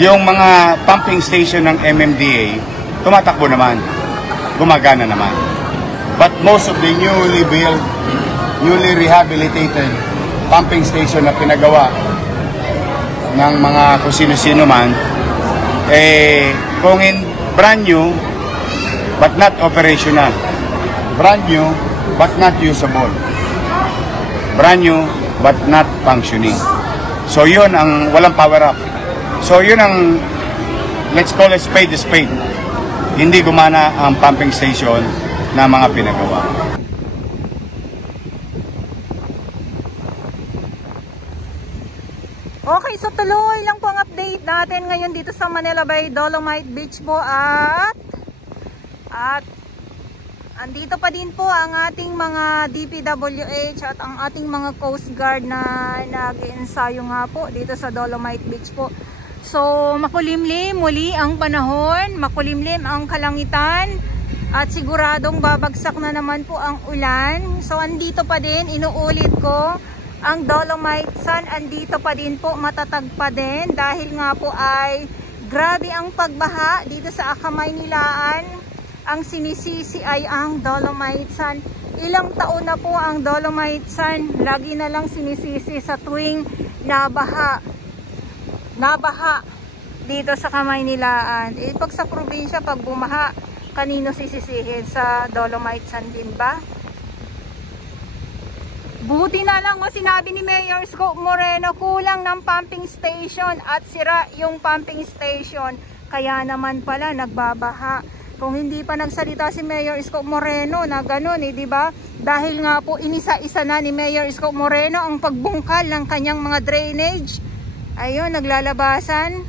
yung mga pumping station ng MMDA, tumatakbo naman, gumagana naman. But most of the newly built, newly rehabilitated pumping station na pinagawa ng mga kung sino-sino man, kung brand new, but not operational. Brand new, but not usable. Brand new, but not functioning. So yun ang walang power up. So yun ang, let's call it spade. Hindi gumana ang pumping station na mga pinagawa. Okay, so tuloy lang po ang update natin ngayon dito sa Manila Bay, Dolomite Beach po at andito pa din po ang ating mga DPWH at ang ating mga Coast Guard na nag-iensayo nga po dito sa Dolomite Beach po. So makulimlim muli ang panahon, makulimlim ang kalangitan at siguradong babagsak na naman po ang ulan. So andito pa din, inuulit ko, ang Dolomite Sun andito pa din po, matatag pa din dahil nga po ay grabe ang pagbaha dito sa Akamay-Nilaan. Ang sinisisi ay ang Dolomite Sun. Ilang taon na po ang Dolomite Sun, lagi na lang sinisisi sa tuwing nabaha dito sa Kamay-Nilaan. Pag sa probinsya, pag bumaha, kanino sisisihin? Sa Dolomite Sun din ba? Buti na lang o sinabi ni Mayor Isko Moreno, kulang ng pumping station at sira yung pumping station. Kaya naman pala nagbabaha. Kung hindi pa nagsalita si Mayor Isko Moreno na gano'n, di ba? Dahil nga po inisa-isa na ni Mayor Isko Moreno ang pagbungkal ng kanyang mga drainage. Ayun, naglalabasan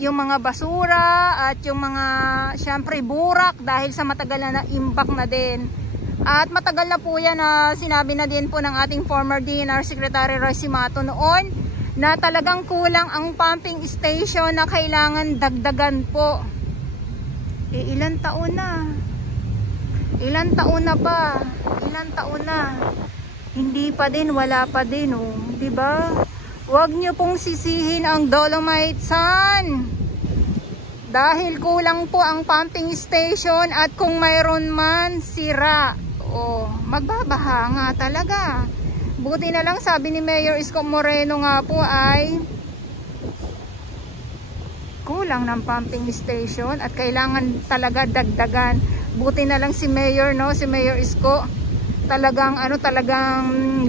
yung mga basura at yung mga syempre burak dahil sa matagal na imbak na din. At matagal na po yan na sinabi na din po ng ating former DNR Secretary Roy Simato noon na talagang kulang ang pumping station na kailangan dagdagan po. Ilan taon na? Ilan taon na ba? Ilan taon na? Hindi pa din, wala pa din, oh. 'Di ba? Huwag niyo pong sisihin ang Dolomite Sun. Dahil kulang po ang pumping station at kung mayroon man sira, magbabaha nga talaga. Buti na lang sabi ni Mayor Isko Moreno nga po ay kulang ng pumping station at kailangan talaga dagdagan. Buti na lang si Mayor, no, si Mayor Isko talagang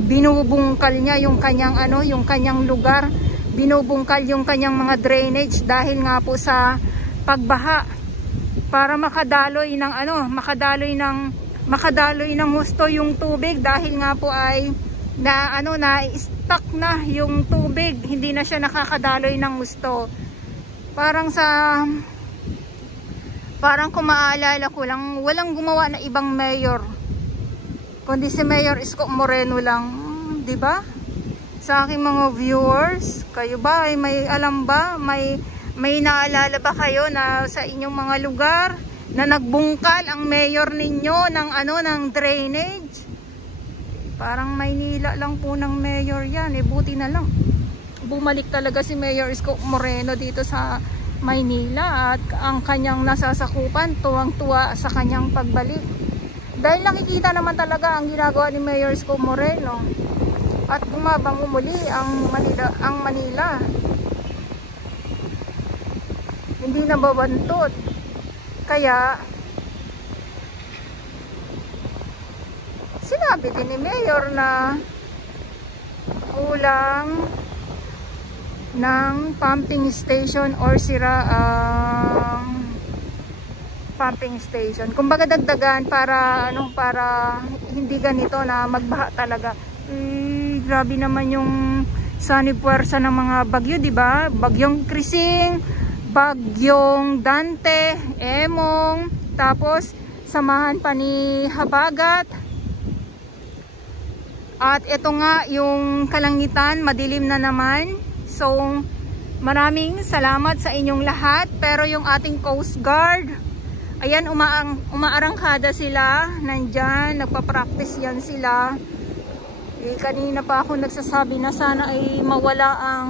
binubungkal niya yung kanyang lugar, binubungkal yung kanyang mga drainage dahil nga po sa pagbaha para makadaloy ng husto yung tubig dahil nga po ay na-stuck na yung tubig, hindi na siya nakakadaloy ng gusto. Parang kung maaalala ko lang, walang gumawa na ibang mayor kundi si Mayor Isko Moreno lang, di ba? Sa aking mga viewers, kayo ba ay may alam ba, may naalala ba kayo na sa inyong mga lugar na nagbungkal ang mayor ninyo ng drainage? Parang Maynila lang po ng mayor yan. Buti na lang bumalik talaga si Mayor Isko Moreno dito sa Maynila at ang kanyang nasasakupan tuwang-tuwa sa kanyang pagbalik. Dahil nakikita naman talaga ang ginagawa ni Mayor Isko Moreno at bumabang umuli ang Manila. Hindi na babantot. Kaya sinabi din ni Mayor na kulang ng pumping station or sira ang pumping station. Kumbaga dagdagan para hindi ganito na magbaha talaga. Grabe naman yung sanipuwersa ng mga bagyo, di ba? Bagyong Krising, Bagyong Dante, Emong, tapos samahan pa ni Habagat. At ito nga yung kalangitan, madilim na naman. So maraming salamat sa inyong lahat. Pero yung ating Coast Guard, ayan, umaarangkada sila, nandyan, nagpa-practice yan sila. Kanina pa ako nagsasabi na sana ay mawala ang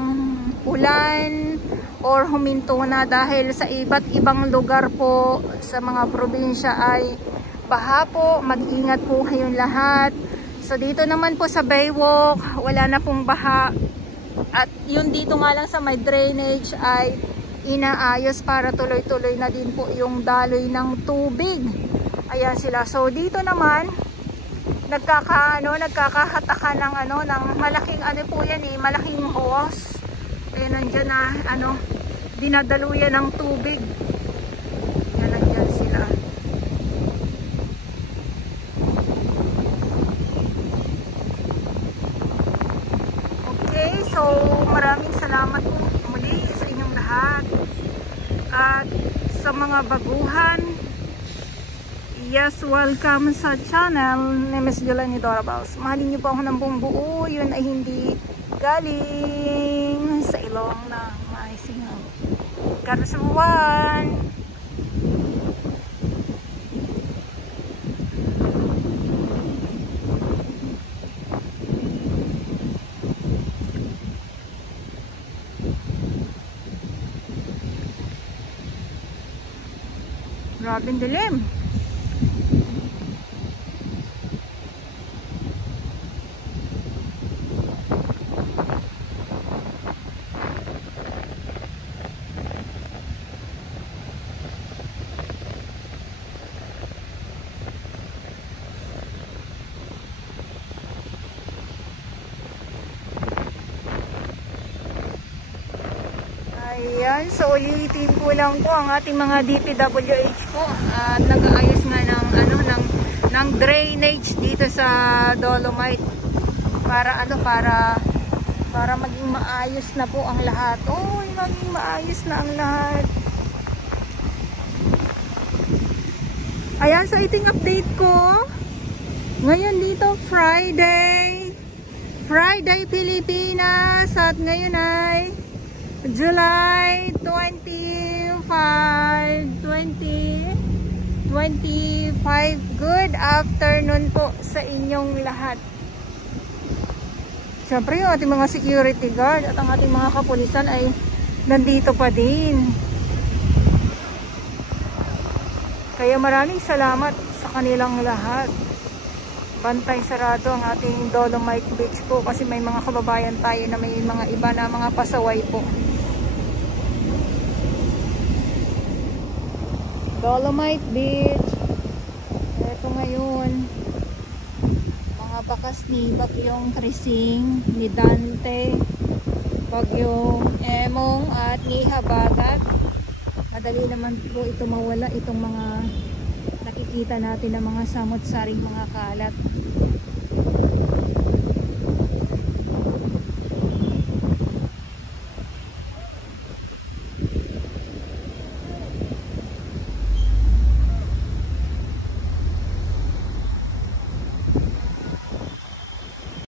ulan or huminto na dahil sa iba't ibang lugar po sa mga probinsya ay baha po. Mag-ingat po kayong lahat. So dito naman po sa Baywalk, wala na pong baha. At yun dito nga lang sa may drainage ay inaayos para tuloy-tuloy na din po yung daloy ng tubig. Ayan sila. So dito naman nagkakahatakan ng malaking po yan malaking hose. Ayan, nandiyan na dinadaluyan ng tubig. Yan, nandiyan sila. Okay, so maraming salamat po muli sa inyong lahat. At sa mga baguhan, yes, welcome sa channel ni Miss Jolani Dorabaus. Mahalin niyo po ako ng buong buo. Yun ay hindi galing sa ilong na may singaw. Karasuwan! Grabing dilim. Ayan, so ulitin po lang po ang ating mga DPWH po at nag-aayos nga ng drainage dito sa Dolomite para para maging maayos na po ang lahat. Oh, maging maayos na ang lahat. Ayan, so iting update ko ngayon dito Friday Pilipinas at ngayon ay July 25, 2025. Good afternoon po sa inyong lahat. Siyempre yung ating mga security guard at ang ating mga kapulisan ay nandito pa din. Kaya maraming salamat sa kanilang lahat. Bantay sarado ang ating Dolomite Beach po kasi may mga kababayan tayo na may mga iba na mga pasaway po. Dolomite Beach. Ito ngayon. Mga bakas ni Bagyong Krising, ni Dante, Bagyong Emong at ni Habagat. Madali naman po ito mawala itong mga nakikita natin ng mga samot-saring mga kalat.